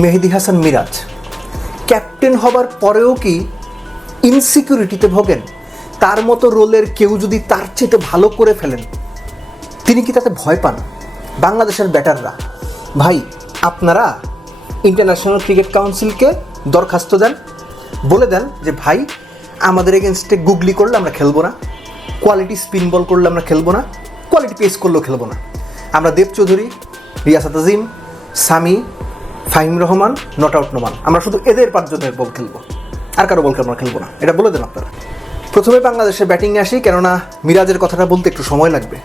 মেহেদী Hasan Miraj captain হবার পরেও কি ইনসিকিউরিটিতে ভোগেন? তার মতো রোলের কেউ যদি তার চেয়ে ভালো করে ফেলেন, তিনি কি তাতে ভয় পান? বাংলাদেশের ব্যাটাররা, ভাই আপনারা ইন্টারন্যাশনাল ক্রিকেট কাউন্সিলকে দরখাস্ত দেন, বলে দেন যে ভাই আমাদের এগেনস্টে গুগলি করলে আমরা খেলবো না, কোয়ালিটি স্পিন বল করলে আমরা খেলবো না, কোয়ালিটি পেস করলেও খেলবো না। আমরা দেব চৌধুরী, রিয়াসাত আজিম, সামি, ফাহিম রহমান, নট আউট নোমান, আমরা শুধু এদের পাঁচজনের বল খেলবো, আর কারো বলকে আমরা খেলবো না। এটা বলে দেন আপনারা। প্রথমে বাংলাদেশের ব্যাটিংয়ে আসি, কেননা মিরাজের কথাটা বলতে একটু সময় লাগবে,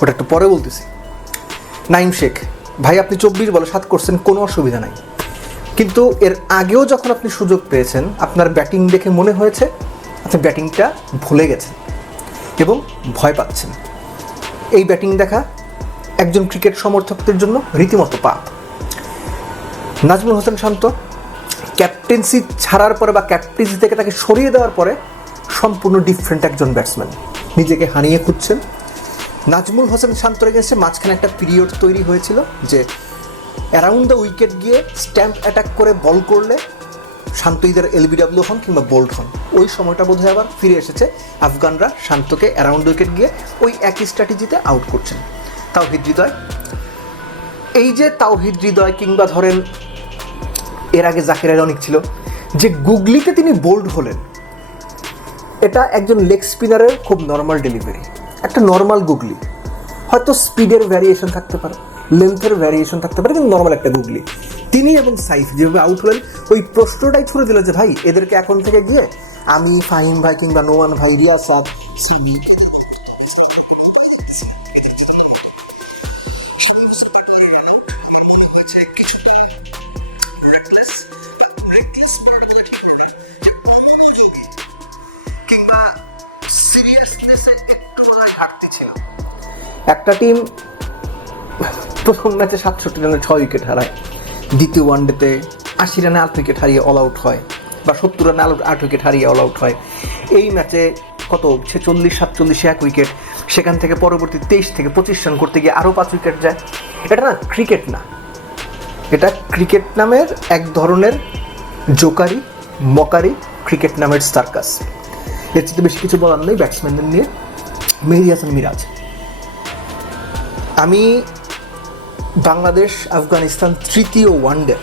ওটা একটু পরে বলতেছি। নাইম শেখ, ভাই আপনি 24 বলে 7 করছেন, কোনো অসুবিধা নাই, কিন্তু এর আগেও যখন আপনি সুযোগ পেয়েছেন আপনার ব্যাটিং দেখে মনে হয়েছে আপনি ব্যাটিংটা ভুলে গেছেন এবং ভয় পাচ্ছেন। এই ব্যাটিং দেখা একজন ক্রিকেট সমর্থকদের জন্য রীতিমতো পাপ। নাজমুল হোসেন শান্ত ক্যাপ্টেন্সি ছাড়ার পরে বা ক্যাপ্টেন্সি থেকে তাকে সরিয়ে দেওয়ার পরে সম্পূর্ণ ডিফারেন্ট একজন ব্যাটসম্যান, নিজেকে হারিয়ে খুঁজছেন। নাজমুল হোসেন শান্তর এগেন্সে মাঝখানে একটা পিরিয়ড তৈরি হয়েছিল যে অ্যারাউন্ড দ্য উইকেট গিয়ে স্ট্যাম্প অ্যাটাক করে বল করলে শান্ত ইদার এলবিডব্লিউ হন কিংবা বোল্ড হন। ওই সময়টা বোধহয় আবার ফিরে এসেছে, আফগানরা শান্তকে অ্যারাউন্ড উইকেট গিয়ে ওই একই স্ট্র্যাটেজিতে আউট করছেন। তাওহিদ হৃদয়, এই যে তাওহিদ হৃদয় কিংবা ধরেন এর আগে জাকির আলী অনেক ছিল, যে গুগলিতে তিনি বোল্ড হলেন, এটা একজন লেগ স্পিনারের খুব নর্মাল ডেলিভারি, একটা নর্মাল গুগলি। হয়তো স্পিডের ভ্যারিয়েশন থাকতে পারে, লেন্থের ভ্যারিয়েশন থাকতে পারে, কিন্তু নর্মাল একটা গুগলি। তিনি এবং সাইফ যেভাবে আউট হলেন, ওই প্রশ্নটাই ছুড়ে দিল যে ভাই এদেরকে এখন থেকে গিয়ে আমি, ফাহিম ভাই কিংবা নোমান ভাই, রিয়াসাত, সিমি, একটা টিম প্রথম ম্যাচে 67 রানে 6 উইকেট হারায়, দ্বিতীয় ওয়ানডেতে 80 রানে 8 উইকেট হারিয়ে অল আউট হয়, বা 70 রানে 8 উইকেট হারিয়ে অল আউট হয়। এই ম্যাচে কত 46-47 1 উইকেট, সেখান থেকে পরবর্তী 23 থেকে 25 রান করতে গিয়ে আরও 5 উইকেট যায়। এটা না ক্রিকেট না, এটা ক্রিকেট নামের এক ধরনের জোকারি মকারি, ক্রিকেট নামের সার্কাস। এর চেয়ে বেশি কিছু বলার নেই ব্যাটসম্যানদের নিয়ে। মেহেদী হাসান মিরাজ, আমি বাংলাদেশ আফগানিস্তান তৃতীয় ওয়ানডে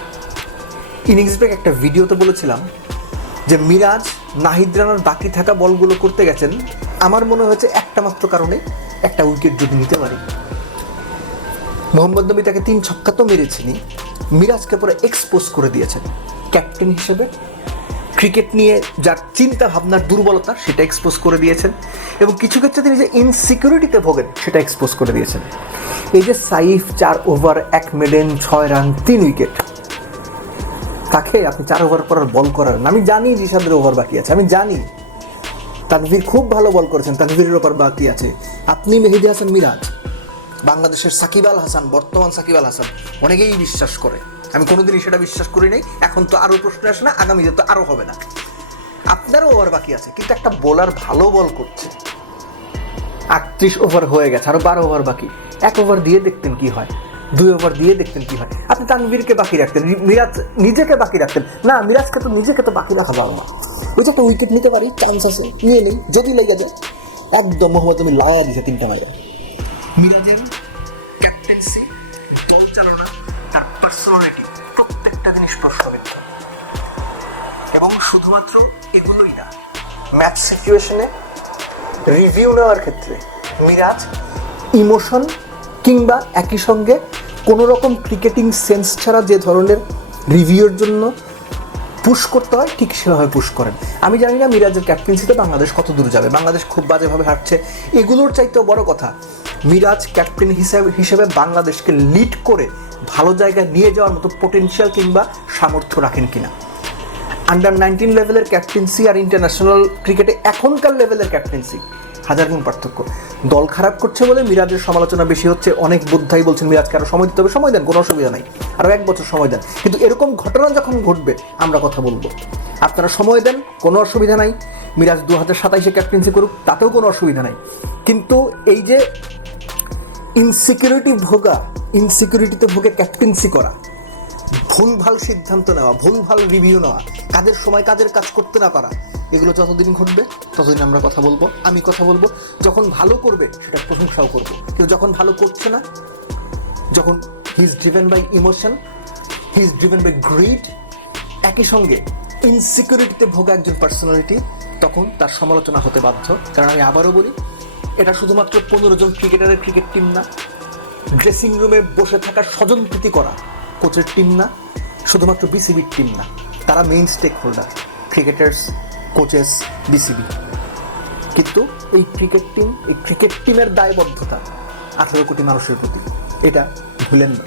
ইনিংস ব্রেক একটা ভিডিওতে বলেছিলাম যে মিরাজ নাহিদ রানার বাকি থাকা বলগুলো করতে গেছেন, আমার মনে হয়েছে একটা মাত্র কারণে, একটা উইকেট যদি নিতে পারি। মোহাম্মদ নবী তাকে 3 ছক্কা তো মেরেছেনই, মিরাজকে পরে এক্সপোজ করে দিয়েছেন ক্যাপ্টেন হিসেবে। ক্রিকেট নিয়ে যার চিন্তা ভাবনার দুর্বলতা সেটা এক্সপোজ করে দিয়েছেন, এবং কিছু ক্ষেত্রে তিনি যে ইনসিকিউরিটিতে ভোগেন সেটা এক্সপোজ করে দিয়েছেন। এই যে Saif 4 over 1 maiden 6 run 3 wicket, তাকে আপনি 4 ওভার পর বল করার, আমি জানি রিশাদের ওভার বাকি আছে, আমি জানি তানভীর খুব ভালো বল করেছেন, তানভীরের ওভার বাকি আছে। আপনি মেহেদী হাসান মিরাজ, বাংলাদেশের সাকিব আল হাসান, বর্তমান সাকিব আল হাসান অনেকেই বিশ্বাস করে, আমি কোনোদিনই সেটা বিশ্বাস করি নাই। এখন তো আরও প্রশ্ন আসে না, আগামীতে তো আরও হবে না। আপনারও ওভার বাকি আছে, কিন্তু একটা বোলার ভালো বল করছে, 38 ওভার হয়ে গেছে, আরও 12 ওভার বাকি। 1 ওভার দিয়ে দেখতেন কি হয়, 2 ওভার দিয়ে দেখতেন কি হয়। আপনি তানভীরকে বাকি রাখতেন, মিরাজ নিজেকে বাকি রাখতেন না, মিরাজকে তো নিজেকে তো বাকি রাখা যাবে না। ওই যে একটা উইকেট নিতে পারি, চান্স আছে, নিয়ে নেই, যদি লেগে যায় একদম মোহাম্মদ আমি লায়া দিছে 3টা মাইরা। মিরাজের ক্যাপ্টেন্সি, দল চালনা, তার পার্সোনালিটি, প্রত্যেকটা জিনিস প্রশ্নবিদ্ধ। এবং শুধুমাত্র এগুলোই না, ম্যাচ সিচুয়েশনে রিভিউ নেওয়ার ক্ষেত্রে মিরাজ ইমোশন কিংবা একই সঙ্গে কোনো রকম ক্রিকেটিং সেন্স ছাড়া যে ধরনের রিভিউর জন্য পুশ করতে হয় ঠিক সেভাবে পুশ করেন। আমি জানি না মিরাজের ক্যাপ্টেন্সিতে বাংলাদেশ কত দূর যাবে, বাংলাদেশ খুব বাজেভাবে হাঁটছে, এগুলোর চাইতেও বড় কথা মিরাজ ক্যাপ্টেন হিসেবে বাংলাদেশকে লিড করে ভালো জায়গায় নিয়ে যাওয়ার মতো পোটেনশিয়াল কিংবা সামর্থ্য রাখেন কিনা। আন্ডার-19 লেভেলের ক্যাপ্টেন্সি আর ইন্টারন্যাশনাল ক্রিকেটে এখনকার লেভেলের ক্যাপ্টেন্সি হাজার গুণ পার্থক্য। দল খারাপ করছে বলে মিরাজের সমালোচনা বেশি হচ্ছে, অনেক বোদ্ধাই বলছেন মিরাজকে আরও সময় দিতে হবে, সময় দেন, কোনো অসুবিধা নাই, আরও 1 বছর সময় দেন, কিন্তু এরকম ঘটনা যখন ঘটবে আমরা কথা বলবো। আপনারা সময় দেন, কোনো অসুবিধা নাই, মিরাজ 2027-এ ক্যাপ্টেন্সি করুক, তাতেও কোনো অসুবিধা নাই, কিন্তু এই যে ইনসিকিউরিটিতে ভোগে ক্যাপ্টেন্সি করা, ভুলভাল সিদ্ধান্ত নেওয়া, ভুলভাল রিভিউ নেওয়া, কাজের সময় কাজের কাজ করতে না পারা, এগুলো যতদিন ঘটবে ততদিন আমরা কথা বলবো, আমি কথা বলবো। যখন ভালো করবে সেটা প্রশংসাও করবো, কিন্তু যখন ভালো করছে না, যখন he is driven by emotion, he is driven by greed, একই সঙ্গে ইনসিকিউরিটিতে ভোগা একজন পার্সোনালিটি, তখন তার সমালোচনা হতে বাধ্য। কারণ আমি আবারও বলি, এটা শুধুমাত্র 15 জন ক্রিকেটারের ক্রিকেট টিম না, ড্রেসিং রুমে বসে থাকা স্বজনপ্রীতি করা কোচের টিম না, শুধুমাত্র বিসিবির টিম না, তারা main stake holder, cricketers, coaches, BCB. কিন্তু এই ক্রিকেট টিমের দায়বদ্ধতা 18 কোটি মানুষের প্রতি, এটা ভুলেন না।